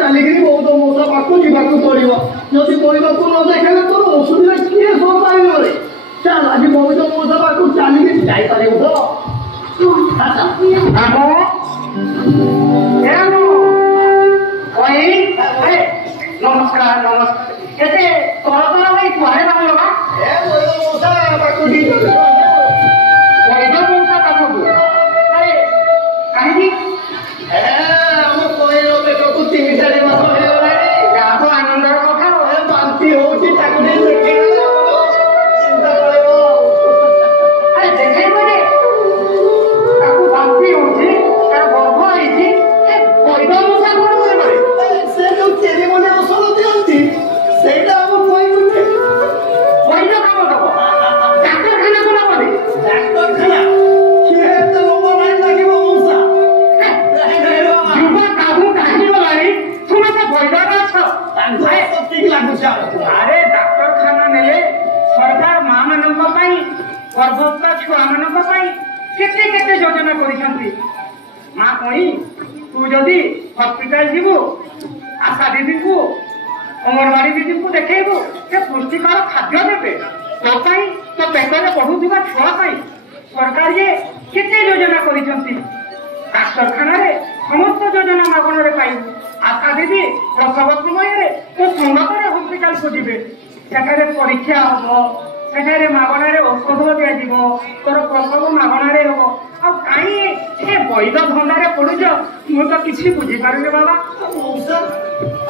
ଚାଲିକିରି ବହୁତ ମଶା ପାଖକୁ ଯିବାକୁ ପଡ଼ିବ। ଯଦି ବୈଦକୁ ନ ଦେଖେଇଲେ ତୋର ଅସୁବିଧା କିଏ ସହିପାରିବ ରେ? ଚାଲ ଆଜି ବୈଦ ମଶା ପାଖକୁ ଚାଲିକିରି ଯାଇପାରିବୁ ତ? ନମସ୍କାର ନମସ୍କାର କେତେ ତଳ ତଳ ଭାଇ କୁଆଡ଼େ ବାହାରିଲ ବା? ଏ ବୈଦ ମଶା ପାଖକୁ ଟିକେ ବୈଦ ମଉସା ପାଖକୁ କାହିଁକି? ଆମ ପଇର ପେଟକୁ 3-4 ମାସ ହେଇଗଲାଣି। ଯାହା ଆନନ୍ଦର କଥା ବାନ୍ତି ହଉଛି ତାକୁ ଟିକେ ଦେଖେଇଦେଲେ ଚିନ୍ତା କରିବ। ଦେଖେଇବ ଯେ ତାକୁ ବାନ୍ତି ହଉଛି ତାର ଗର୍ଭ ହେଇଛି ବୈଦ ମଉସା କଣ କରିବେ? ସେ ଯୋଉ ଚେରିମନି ଔଷଧ ଦିଅନ୍ତି ସେଇଟା ଆମ ପଇକୁ ବୈଦ କାମ ଦବ ଡାକ୍ତରଖାନାକୁ ନବନି। ଡାକ୍ତରଖାନା କିଏ ଏତେ ଲମ୍ବା ଲାଇନ ଲାଗିବ ମଉସା? ଯୁବ କାହୁ କାହିଁ ଗଲାଣି ତୁମେ ସେ ବୈଦରେ ଅଛ। ଠିକ ଲାଗୁଛି ଆମକୁ। ଆରେ ଡାକ୍ତରଖାନା ନେଲେ ସରକାର ମା ମାନଙ୍କ ପାଇଁ ଗର୍ଭବତୀ ଛୁଆ ମାନଙ୍କ ପାଇଁ କେତେ କେତେ ଯୋଜନା କରିଛନ୍ତି। ମା କହି ତୁ ଯଦି ହସ୍ପିଟାଲ ଯିବୁ ଆଶା ଦିଦିଙ୍କୁ ଅଙ୍ଗନବାଡି ଦିଦିଙ୍କୁ ଦେଖେଇବୁ ସେ ପୁଷ୍ଟିକର ଖାଦ୍ୟ ଦେବେ ତୋ ପାଇଁ ତୋ ପେଟରେ ପଢୁଥିବା ଛୁଆ ପାଇଁ। ସରକାର ଯେ କେତେ ଯୋଜନା କରିଛନ୍ତି। ଡାକ୍ତରଖାନାରେ ସମସ୍ତ ଯୋଜନା ମାଗଣାରେ ପାଇବୁ। ଆଶା ଦିଦି ପ୍ରସବ ସମୟରେ ତୋ ସଙ୍ଗତରେ ହସ୍ପିଟାଲକୁ ଯିବେ। ସେଠାରେ ପରୀକ୍ଷା ହବ ସେଠାରେ ମାଗଣାରେ ଔଷଧ ଦିଆଯିବ ତୋର ପ୍ରସବ ମାଗଣାରେ ହବ। ଆଉ କାହିଁ ଏ ବୈଦ ଧନ୍ଦାରେ ପଡୁଛ ମୁଁ ତ କିଛି ବୁଝିପାରୁନି ବାବା। ମଉସା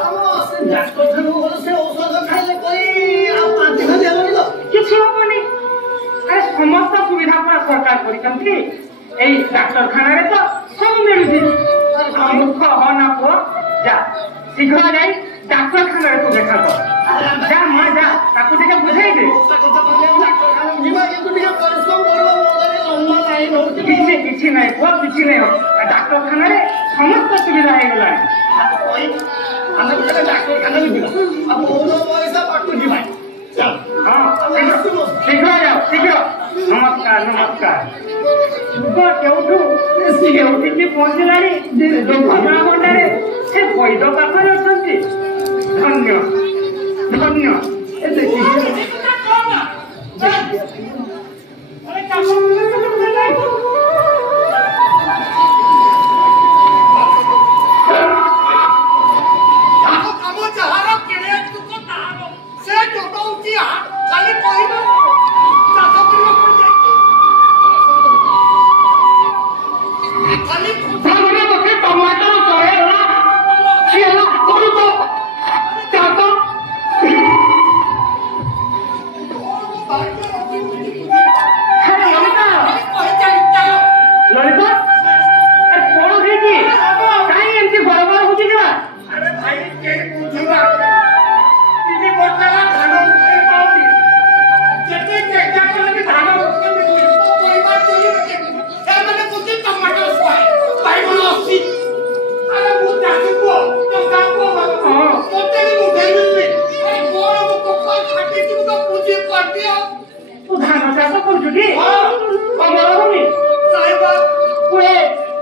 ଆମ ସେ ଡାକ୍ତରଖାନାକୁ ଗଲେ ସେ ଔଷଧ ଖାଇଲେ କହି ଆଉ ବାନ୍ତି ଖାଲି ହେବନି ତ? କିଛି ହବନି। ଆରେ ସମସ୍ତ ସୁବିଧା ପୁରା ସରକାର କରିଛନ୍ତି। ଏଇ ଡାକ୍ତରଖାନାରେ ତ ସବୁ ମିଳୁଛି। ମୂର୍ଖ ହ ନା ପୁଅ ଯା ଶୀଘ୍ର ଯାଇ ଡାକ୍ତରଖାନାରେ ତୁ ଦେଖା କର। ଯା ମା ଯା ତାକୁ ଟିକେ ବୁଝେଇ ଦେ। ଡାକ୍ତରଖାନାକୁ ଯିବା କିନ୍ତୁ ଟିକେ ପରିଶ୍ରମ କରିବ। ଲମ୍ବା ଲାଇନ ହଉଛି। କିଛି ନାହିଁ ପୁଅ କିଛି ନାହିଁ। ଡାକ୍ତରଖାନାରେ ସମସ୍ତ ସୁବିଧା ହେଇଗଲାଣି। ଆମେ ଗୋଟେ ଡାକ୍ତରଖାନାକୁ ଯିବା ଆଉ ବହୁତ ପଇସା ପାଖକୁ ଯିବା। ହଁ ଶୀଘ୍ର ଯାଅ ଶୀଘ୍ର। ନମସ୍କାର ନମସ୍କାର। ଯୁଗ କେଉଠୁ କେଉଠିକି ପହଞ୍ଚିଲାଣି ଘଣ୍ଟାରେ ସେ ବୈଦ ପାଖରେ ଅଛନ୍ତି। ଧନ୍ୟ ଧନ୍ୟ।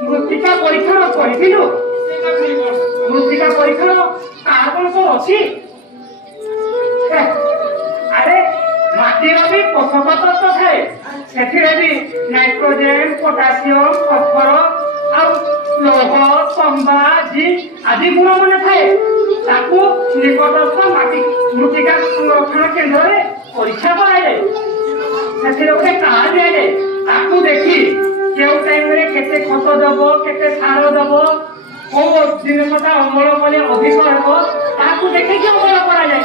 ମୃତ୍ତିକା ପରୀକ୍ଷଣ କରିଥିଲୁ? ମୃତ୍ତିକା ପରୀକ୍ଷଣ କାହାର କଣ ସବୁ ଅଛି? ଆରେ ମାଟିର ବି ପୋଷକ ତତ୍ତ୍ୱ ଥାଏ। ସେଥିରେ ବି ନାଇଟ୍ରୋଜେନ ପୋଟାସିୟମ ଫସଫର ଆଉ ଲୌହ ତମ୍ବା ଜିଙ୍କ୍ ଆଦି ଗୁଣ ମାନେ ଥାଏ। ତାକୁ ନିକଟସ୍ଥ ମାଟି ମୃତ୍ତିକା ସଂରକ୍ଷଣ କେନ୍ଦ୍ରରେ ପରୀକ୍ଷା କରାଯାଏ। ସେଥିରେ ଗୋଟେ କାର୍ଡ ଦିଆଯାଏ। ତାକୁ ଦେଖି କେଉଁ ଟାଇମରେ କେତେ ଖତ ଦବ କେତେ ସାର ଦବ କୋଉ ଜିନିଷଟା ଅମଳ କଲେ ଅଧିକ ହେବ ତାକୁ ଦେଖିକି ଅମଳ କରାଯାଏ।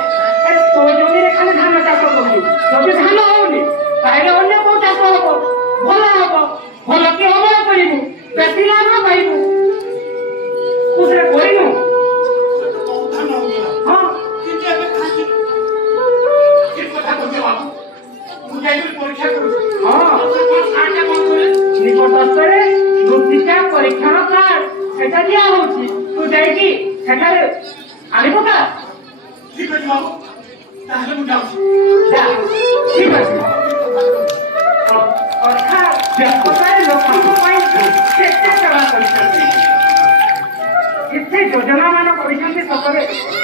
ତୋ ଜମିରେ ଖାଲି ଧାନ ଚାଷ କରୁଛୁ। ଯଦି ଧାନ ହଉନି ତାହେଲେ ଅନ୍ୟ କୋଉ ଚାଷ ହବ ଭଲ ହବ। ଭଲ କି ଅମଳ କରିବୁ ବେଶୀ ଲାଭ ପାଇବୁ। ତୁ ସେଟା କରିନୁ? ହଁ ନିକଟସ୍ଥରେ ମୃତ୍ତିକା ପରୀକ୍ଷଣ କାର୍ଡ ସେଟା ଦିଆ ହଉଛି। ତୁ ଯାଇକି ସେଠାରେ ଆଣିବୁ କା? ଠିକ ଅଛି ବାବୁ ତାହେଲେ ମୁଁ ଯାଉଛି। ଠିକ ଅଛି। ଅର୍ଥାତ୍ ସରକାର ଲୋକଙ୍କ ପାଇଁ କେତେ ସେବା କରିଛନ୍ତି କେତେ ଯୋଜନା ମାନ କରିଛନ୍ତି। लगे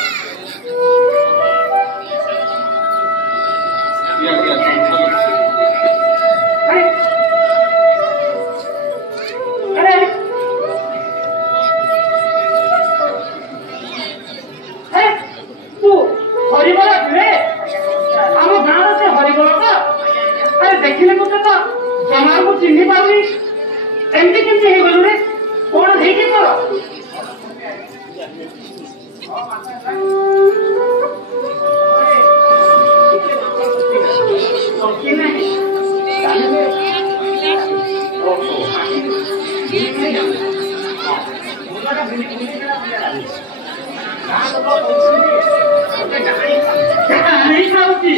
तू हरिबल आम गाँव से हरिबल तो अरे देखिले मत तो जमार को चिन्ह पाऊनी एमती केमती हो गलु रे कौन है कि तोर नहीं खाऊची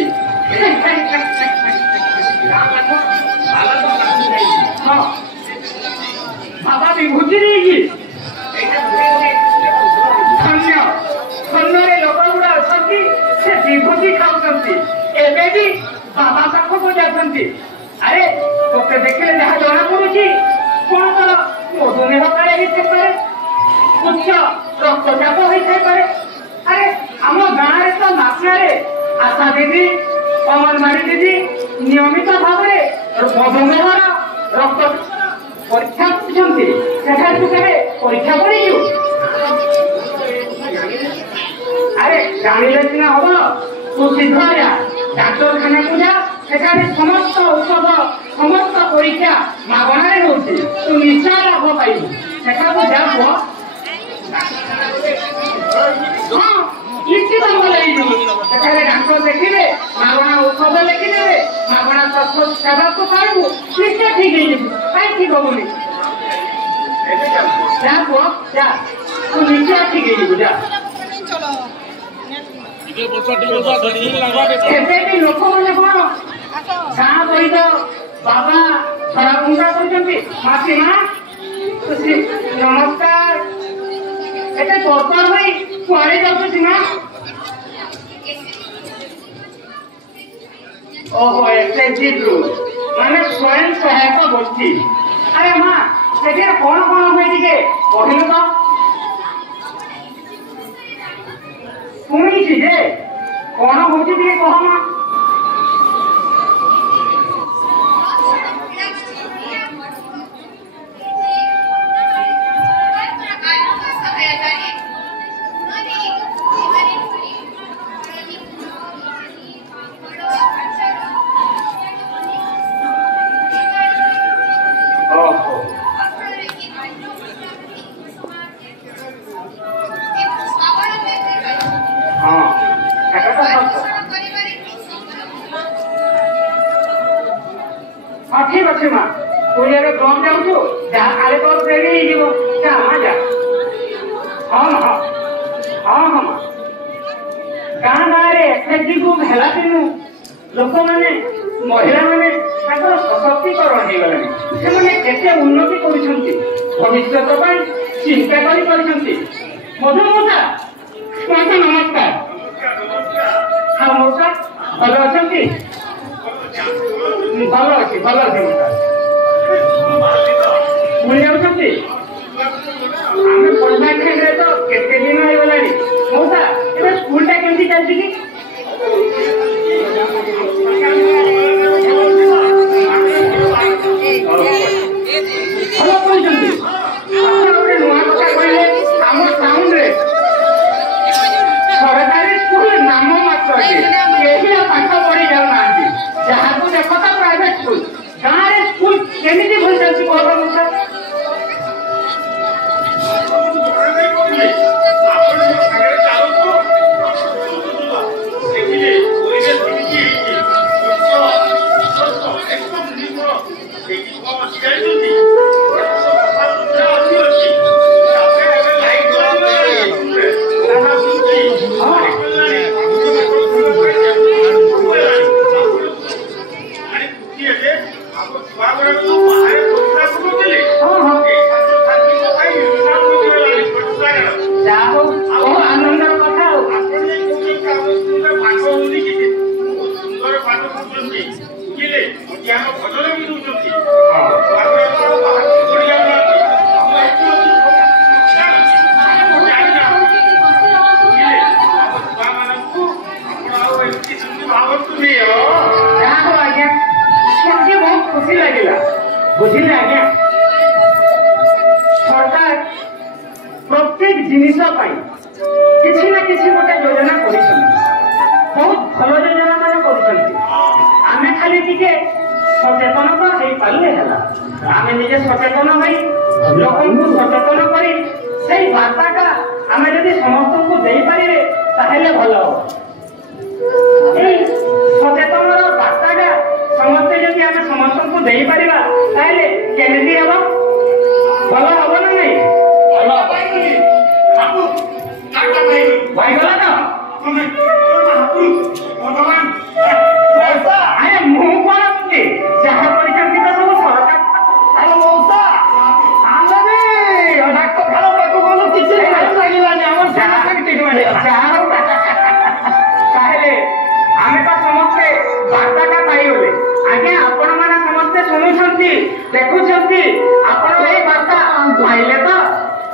हाँ बाबा विभूति नहीं धन्य धन्य लोक गुड़ा अच्छा से विभूति खाऊंगी एवं भी बाबा पाखक जाती अरे तोते देखले जहाँ जना पड़ुची कौन कर मधुमेह काले होते उच्च रक्तचाप होते अरे आम गाँव तो नाचनारे आशा दीदी अंगनवाड़ी दीदी नियमित भाव में मधुमेह रक्त परीक्षा करछन्ती सेठार तू केबे परीक्षा करियु अरे जानिले सिना हबो तू शीघ्र जा डाक्तरखाना को जा सेठारे समस्त औषध समस्त परीक्षा मागणारे होउची तू निश्चय लाभ पाइबु सेठा को जा हो हां इसी बात लइबु सेठारे डाक्टर देखिबे मागणा औषध लिखि देबे मागणा स्वास्थ्य सेवा को पाइबु निश्चय ठीक है काई ठीक होबुनी जा को जा तू निश्चय ठीक है जा एबे भी लोक माने कोन गाँ सहित बाबा छड़ा पूजा करछन्ती मासी मां तुसी नमस्कार एते तोतर भाई कुआरे जाउछ मां ओहो एते जीतु माने स्वयं सहायक गोष्ठी अरे मां सेठे कोन कोन होई दिके कहिलु तो सुनी छी जे कोन होची दिके कह मां हाँ ठीक अच्छे माँ कोई जगह कम जाऊँ जहाँ खाली तो ट्रेन ही जीव जा हाँ जा हाँ हाँ हाँ हाँ माँ गाँ गाँव एसएचजी को हेला दिन लोक मैंने महिला मैंने सशक्तिकरण हो गले से उन्नति कर भविष्य चिंता कर मधु मौसा मौसा नमस्कार हाँ मौसा भल अच्छा भल अच्छी मौसा बुली जाऊँ आम पढ़ा खेल तो केते दिन हो गला मौसा ए स्कूल टा केमती चलती कि भल कहते गोटे नुआ कथा कहले आम टाउन रे ନିଜେ ସଚେତନ ହୋଇ ଲୋକଙ୍କୁ ସଚେତନ କରି ସେଇ ବାର୍ତ୍ତାଟା ଆମେ ଯଦି ସମସ୍ତଙ୍କୁ ଦେଇପାରିବେ ତାହେଲେ ଭଲ ହେବ।